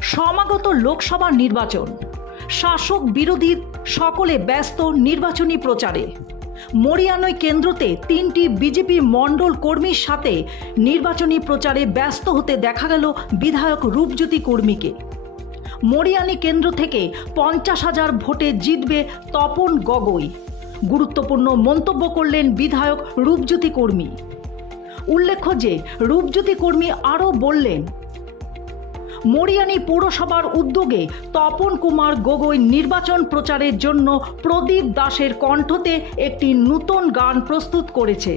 সমাগত লোকসভা নির্বাচন। শাসক বিরোধী সকলে ব্যস্ত নির্বাচনী প্রচারে। মরিয়ানই কেন্দ্রতে তিনটি বিজেপি মণ্ডল কর্মীর সাথে নির্বাচনী প্রচারে ব্যস্ত হতে দেখা গেল বিধায়ক রূপজ্যোতি কর্মীকে। মরিয়ানি কেন্দ্র থেকে পঞ্চাশ হাজার ভোটে জিতবে তপন গগৈ। গুরুত্বপূর্ণ মন্তব্য করলেন বিধায়ক রূপজ্যোতি কর্মী। উল্লেখ্য যে, রূপজ্যোতি কর্মী আরও বললেন মরিয়ানি পৌরসভার উদ্যোগে তপন কুমার গগৈ নির্বাচন প্রচারের জন্য প্রদীপ দাসের কণ্ঠতে একটি নূতন গান প্রস্তুত করেছে।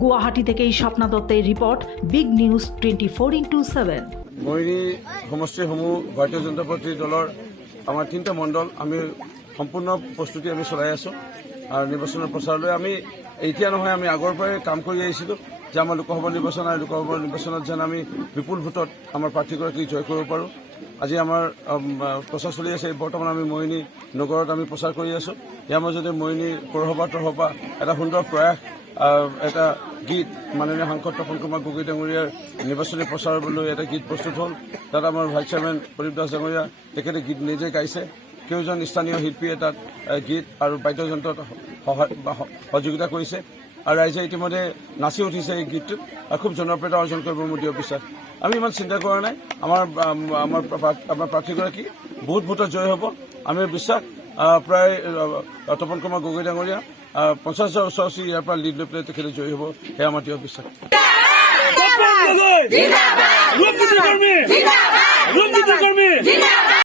গুয়াহাটি থেকে এই স্বপ্না দত্তের report, big news twenty four into seven মৰিনী সমষ্টিসমূহ ভাৰতীয় জনতা পাৰ্টীৰ দলৰ আমাৰ তিনিটা মণ্ডল, আমি সম্পূৰ্ণ প্ৰস্তুতি আমি চলাই আছোঁ। আৰু নিৰ্বাচনৰ প্ৰচাৰলৈ আমি, এতিয়া নহয়, আমি আগৰ পৰাই কাম কৰি আহিছিলোঁ। যে আমাৰ লোকসভা নিৰ্বাচন আৰু লোকসভা নিৰ্বাচনত যেন আমি বিপুল ভোটত আমাৰ প্ৰাৰ্থীগৰাকীক জয় কৰিব পাৰোঁ। আজি আমাৰ প্ৰচাৰ চলি আছে, বৰ্তমান আমি মৰিনী নগৰত আমি প্ৰচাৰ কৰি আছোঁ। ইয়াৰ মাজতে মৰিনী পৌৰসভা তৰফৰ এটা সুন্দৰ প্ৰয়াস এটা গীত মাননীয় সাংসদ তপন কুমাৰ গগৈ ডাঙৰীয়াৰ নিৰ্বাচনী প্ৰচাৰলৈ এটা গীত প্ৰস্তুত হ'ল। তাত আমাৰ ভাইচ চেয়াৰমেন প্ৰদীপ দাস ডাঙৰীয়া তেখেতে গীত নিজে গাইছে। কেইজন স্থানীয় শিল্পীয়ে তাত গীত আৰু বাদ্যযন্ত্ৰত সহযোগিতা কৰিছে। ৰাইজে ইতিমধ্যে নাচি উঠিছে এই গীতটোত আৰু খুব জনপ্ৰিয়তা অৰ্জন কৰিব মোৰ দৃঢ় বিশ্বাস। আমি ইমান চিন্তা কৰা নাই। আমাৰ আম, আমাৰ আমাৰ প্ৰাৰ্থীগৰাকী বহুত ভোটত জয় হ'ব। আমি বিশ্বাস প্ৰায় তপন কুমাৰ গগৈ ডাঙৰীয়া পঞ্চাছ হাজাৰ ওচৰা ওচৰি ইয়াৰ পৰা লিড লৈ পেলাই তেখেতে জয়ী হ'ব। সেয়া আমাৰ দৃঢ় বিশ্বাস।